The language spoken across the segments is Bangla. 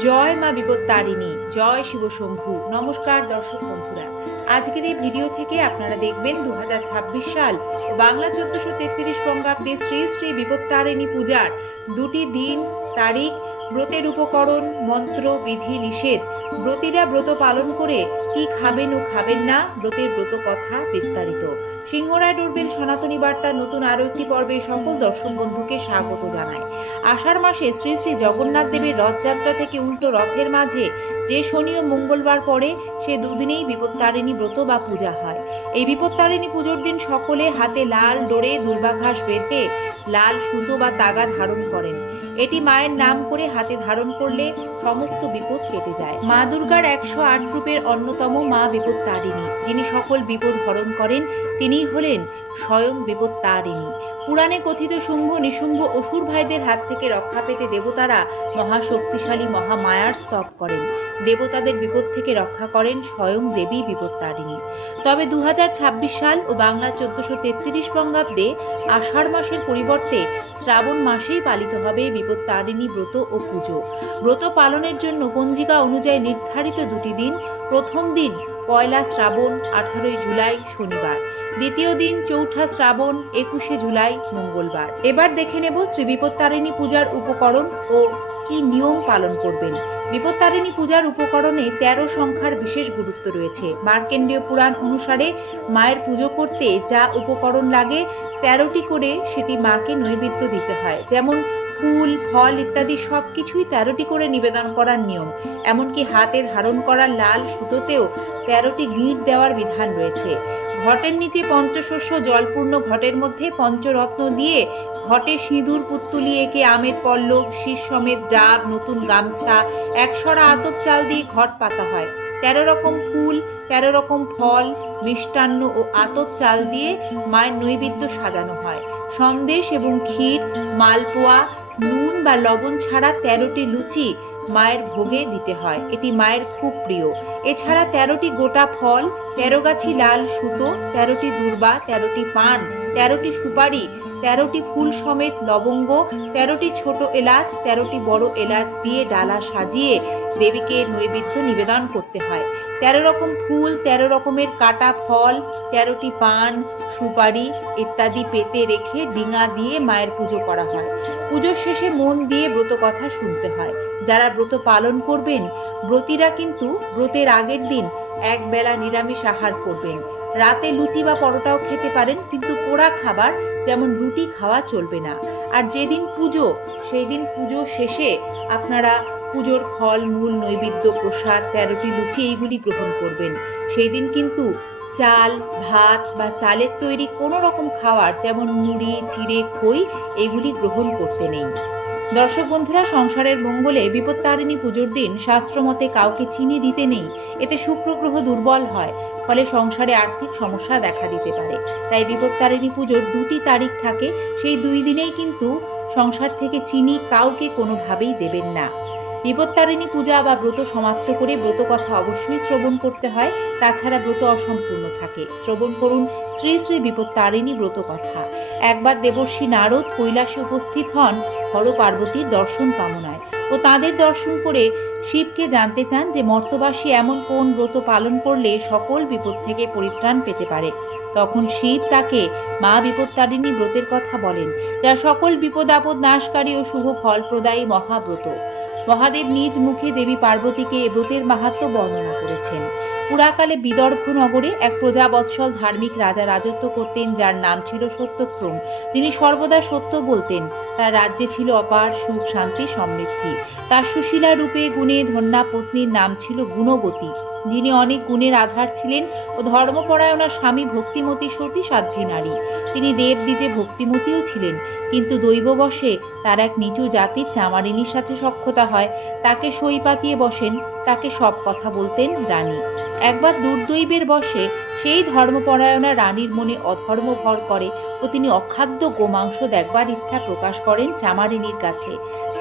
জয় মা বিপত্তারিণী, জয় শিব শম্ভু। নমস্কার দর্শক বন্ধুরা, আজকের এই ভিডিও থেকে আপনারা দেখবেন 2026 সাল ও বাংলা 1433 বঙ্গাব্দে শ্রী শ্রী বিপত্তারিণী পূজার দুটি দিন, তারিখ, ব্রতের উপকরণ, মন্ত্র, বিধি, নিষেধ, ব্রতীরা ব্রত পালন করে কি খাবেন ও খাবেন না, ব্রতের ব্রত কথা বিস্তারিত। সিংহরায় ডোরবেল সনাতনী বার্তার নতুন আরও একটি পর্বে সকল দর্শক বন্ধুকে স্বাগত জানায়। আষাঢ় মাসে শ্রী শ্রী জগন্নাথ দেবের রথযাত্রা থেকে উল্টো রথের মাঝে যে শনি ও মঙ্গলবার পড়ে, সে দুদিনেই বিপত্তারিণী ব্রত বা পূজা হয়। এই বিপত্তারিণী পুজোর দিন সকলে হাতে লাল ডোরে দুর্বাঘাস বেঁধে লাল সুতো বা তাগা ধারণ করেন। এটি মায়ের নাম করে হাতে ধারণ করলে সমস্ত বিপদ কেটে যায়। মা দুর্গার 108 রূপের অন্যতম মা বিপত্তারিণী, যিনি সকল বিপদ হরণ করেন, তিনিই হলেন স্বয়ং বিপত্তারিণী। পুরাণে কথিত শুম্ভ নিশুম্ভ অসুর ভাইদের হাত থেকে রক্ষা পেতে দেবতারা মহাশক্তিশালী মহামায়ার স্তব করেন। দেবতাদের বিপদ থেকে রক্ষা করেন স্বয়ং দেবী বিপত্তারিণী। তবে 2026 সাল ও বাংলা 1433 বঙ্গাব্দে আষাঢ় মাসের পরিবর্তে শ্রাবণ মাসেই পালিত হবে বিপত্তারিণী ব্রত ও পুজো। ব্রত পালনের জন্য পঞ্জিকা অনুযায়ী নির্ধারিত দুটি দিন। প্রথম দিন 1 শ্রাবণ 18 জুলাই শনিবার, দ্বিতীয় দিন 4 শ্রাবণ 21 জুলাই মঙ্গলবার। এবার দেখে নেব শ্রী বিপত্তারিণী পূজার উপকরণ ও কি নিয়ম পালন করবেন। বিপত্তারিণী পূজার উপকরণে 13 সংখ্যার বিশেষ গুরুত্ব রয়েছে। মার্কেন্ডীয় পুরাণ অনুসারে মায়ের পুজো করতে যা উপকরণ লাগে 13টি করে সেটি মাকে নৈবেদ্য দিতে হয়। যেমন ফুল, ফল ইত্যাদি সবকিছুই 13টি করে নিবেদন করার নিয়ম। এমনকি হাতে ধারণ করা লাল সুতোতেও 13টি গিঁট দেওয়ার বিধান রয়েছে। ঘটের নিচে পঞ্চশস্য জলপূর্ণ ঘটের মধ্যে পঞ্চরত্ন দিয়ে ঘটে সিঁদুর পুত্তুলি এঁকে আমের পল্লব, শীষ সমেত ডাব, নতুন গামছা, 1 সরা আতপ চাল দিয়ে ঘট পাতা হয়। 13 রকম ফুল, 13 রকম ফল, মিষ্টান্ন ও আতপ চাল দিয়ে মায়ের নৈবেদ্য সাজানো হয়। সন্দেশ এবং ক্ষীর, মালপোয়া, নুন বা লবণ ছাড়া 13টি লুচি মায়ের ভোগে দিতে হয়। এটি মায়ের খুব প্রিয়। এছাড়া 13টি গোটা ফল, 13 গাছি লাল সুতো, 13টি দূর্বা, 13টি পান, 13টি সুপারি, 13টি ফুল সমেত লবঙ্গ, 13টি ছোট এলাচ, 13টি বড় এলাচ দিয়ে ডালা সাজিয়ে দেবীকে নৈবেদ্য নিবেদন করতে হয়। 13 রকম ফুল, 13 রকমের কাটা ফল, 13টি পান, সুপারি ইত্যাদি পেতে রেখে ডিঙা দিয়ে মায়ের পুজো করা হয়। পুজোর শেষে মন দিয়ে ব্রত কথা শুনতে হয়। যারা ব্রত পালন করবেন, ব্রতীরা কিন্তু ব্রতের আগের দিন এক বেলা নিরামিষ আহার করবেন। রাতে লুচি বা পরোটাও খেতে পারেন, কিন্তু পোড়া খাবার যেমন রুটি খাওয়া চলবে না। আর যেদিন পুজো, সেই দিন পুজো শেষে আপনারা পুজোর ফল মূল নৈবেদ্য প্রসাদ 13টি লুচি এইগুলি গ্রহণ করবেন। সেই দিন কিন্তু চাল, ভাত বা চালের তৈরি কোনো রকম খাবার যেমন মুড়ি, চিড়ে, খই এগুলি গ্রহণ করতে নেই। দর্শক বন্ধুরা, সংসারের মঙ্গলে বিপত্তারিণী পুজোর দিন শাস্ত্রমতে কাউকে চিনি দিতে নেই। এতে শুক্র গ্রহ দুর্বল হয়, ফলে সংসারে আর্থিক সমস্যা দেখা দিতে পারে। তাই বিপত্তারিণী পুজোর 2টি তারিখ থাকে, সেই 2 দিনেই কিন্তু সংসার থেকে চিনি কাউকে কোনোভাবেই দেবেন না। বিপত্তারিণী পূজা বা ব্রত সমাপ্ত করে ব্রত কথা অবশ্যই শ্রবণ করতে হয়, তাছাড়া ব্রত অসম্পূর্ণ থাকে। শ্রবণ করুন শ্রী শ্রী বিপত্তারিণী ব্রত কথা। একবার দেবর্ষী নারদ কৈলাসে উপস্থিত হন হর পার্বতীর দর্শন কামনায় ও তাঁদের দর্শন করে শিবকে জানতে চান যে মর্তবাসী এমন কোন ব্রত পালন করলে সকল বিপদ থেকে পরিত্রাণ পেতে পারে। তখন শিব তাকে মা বিপত্তারিণী ব্রতের কথা বলেন, যা সকল বিপদ আপদ নাশকারী ও শুভ ফলপ্রদায়ী মহাব্রত। মহাদেব নিজ মুখে দেবী পার্বতীকে এ ব্রতের মাহাত্ম্য বর্ণনা করেছেন। পুরাকালে বিদর্ভ নগরে এক প্রজাবৎসল ধার্মিক রাজা রাজত্ব করতেন, যার নাম ছিল সত্যক্রম। যিনি সর্বদা সত্য বলতেন। তার রাজ্যে ছিল অপার সুখ, শান্তি, সমৃদ্ধি। তার সুশীলা রূপে গুণে ধন্যা পত্নীর নাম ছিল গুণবতী, যিনি অনেক গুণের আধার ছিলেন ও ধর্মপরায়ণা স্বামী ভক্তিমতী সতী সাধ্বী নারী। তিনি দেবদ্বিজে ভক্তিমতীও ছিলেন, কিন্তু দৈববশে তার এক নিচু জাতির চামারিনীর সাথে সখ্যতা হয়। তাকে সই পাতিয়ে বসেন, তাকে সব কথা বলতেন রানী। একবার দুর্দৈবের বশে সেই ধর্মপরায়ণা রানীর মনে অধর্ম ভর করে ও তিনি অখাদ্য গোমাংস দেখবার ইচ্ছা প্রকাশ করেন চামারিনীর কাছে।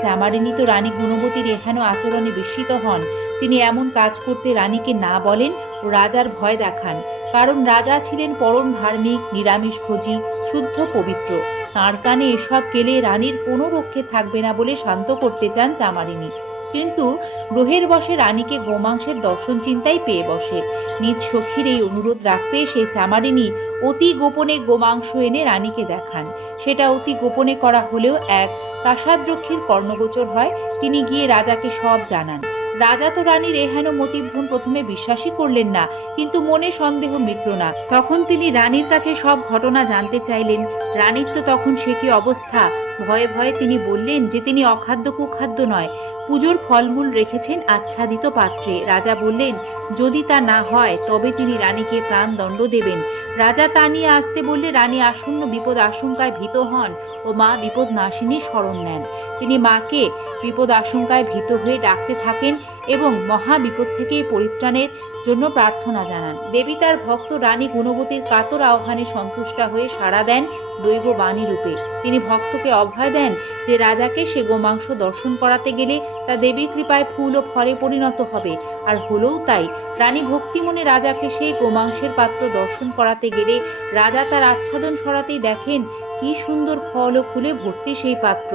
চামারিনী তো রানী গুণবতীর এহেন আচরণে বিস্মিত হন। তিনি এমন কাজ করতে রানীকে না বলেন ও রাজার ভয় দেখান, কারণ রাজা ছিলেন পরম ধার্মিক, নিরামিষভোজী, শুদ্ধ পবিত্র। তাঁর কানে এসব গেলে রানীর কোনো রক্ষে থাকবে না বলে শান্ত করতে চান চামারিনী। কিন্তু গ্রহের বশে রানীকে গোমাংসের দর্শন চিন্তাই পেয়ে বসে। নিজ সখীর এই অনুরোধ রাখতে সেই চামারিনী অতি গোপনে গোমাংস এনে রানীকে দেখান। সেটা অতি গোপনে করা হলেও এক প্রাসাদরক্ষীর কর্ণগোচর হয়। তিনি গিয়ে রাজাকে সব জানান। রাজা তো রানীর এহেন মতিভ্রম প্রথমে বিশ্বাসই করলেন না, কিন্তু মনে সন্দেহ মিটল না। তখন তিনি রানীর কাছে সব ঘটনা জানতে চাইলেন। রানীর তো তখন সে কি অবস্থা! ভয়ে ভয়ে তিনি বললেন যে তিনি অখাদ্য কুখাদ্য নয়, পুজোর ফলমূল রেখেছেন আচ্ছাদিত পাত্রে। রাজা বললেন যদি তা না হয় তবে তিনি রানীকে প্রাণদণ্ড দেবেন। রাজা তা নিয়ে আসতে বললে রানী আসন্ন বিপদ আশঙ্কায় ভীত হন ও মা বিপদ নাশিনীর শরণ নেন। তিনি মাকে বিপদ আশঙ্কায় ভীত হয়ে ডাকতে থাকেন এবং মহা বিপদ থেকে পরিত্রাণের জন্য প্রার্থনা জানান। দেবী তার ভক্ত রানী গুণবতীর কাতর আহ্বানে সন্তুষ্টা হয়ে সাড়া দেন দৈব বাণী রূপে। তিনি ভক্তকে অভয় দেন যে রাজাকে সে গোমাংস দর্শন করাতে গেলে তা দেবীর কৃপায় ফুল ও ফলে পরিণত হবে। আর হলেও তাই। রানী ভক্তিমনে রাজাকে সেই গোমাংসের পাত্র দর্শন করাতে গেলে রাজা তার আচ্ছাদন সরাতেই দেখেন কি সুন্দর ফল ও ফুলে ভর্তি সেই পাত্র।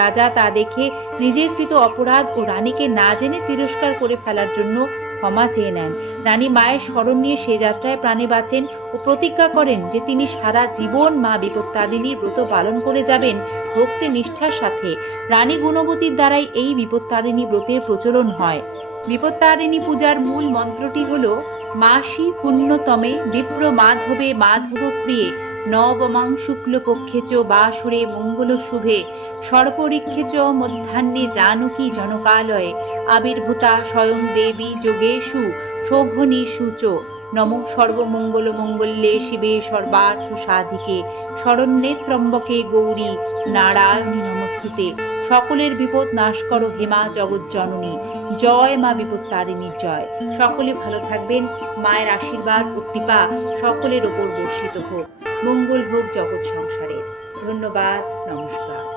রাজা তা দেখে নিজের কৃত অপরাধ ও রানীকে না জেনে তিরস্কার করে ফেলার জন্য ক্ষমা চেয়ে নেন। রানী মায়ের স্মরণ নিয়ে সে যাত্রায় প্রাণে বাঁচেন ও প্রতিজ্ঞা করেন যে তিনি সারা জীবন মা বিপত্তারিণীর ব্রত পালন করে যাবেন ভক্তি নিষ্ঠার সাথে। রানী গুণবতীর দ্বারাই এই বিপত্তারিণী ব্রতের প্রচলন হয়। বিপত্তারিণী পূজার মূল মন্ত্রটি হল মাসি পুণ্যতমে বিপ্র মাধবে মাধব প্রিয়ে নবমাং শুক্লপক্ষে চ বাসুরে মঙ্গল শুভে সর্পরিক্ষে চ মধ্যাহ্নে জানকী জনকালয়ে আবির্ভূতা স্বয়ং দেবী যোগেষু শোভনী সূচ নম সর্বমঙ্গল মঙ্গলে শিবে সর্বার্থ সাধিকে শরণ্যে ত্রম্বকে গৌরী নারায়ণী নমস্তুতে। সকলের বিপদ নাশ করো হেমা জগজ্জননী। জয় মা বিপত্তারিণীর জয়। সকলে ভালো থাকবেন। মায়ের আশীর্বাদ ও কৃপা সকলের ওপর বর্ষিত হোক। মঙ্গল হোক জগৎ সংসারে। ধন্যবাদ। নমস্কার।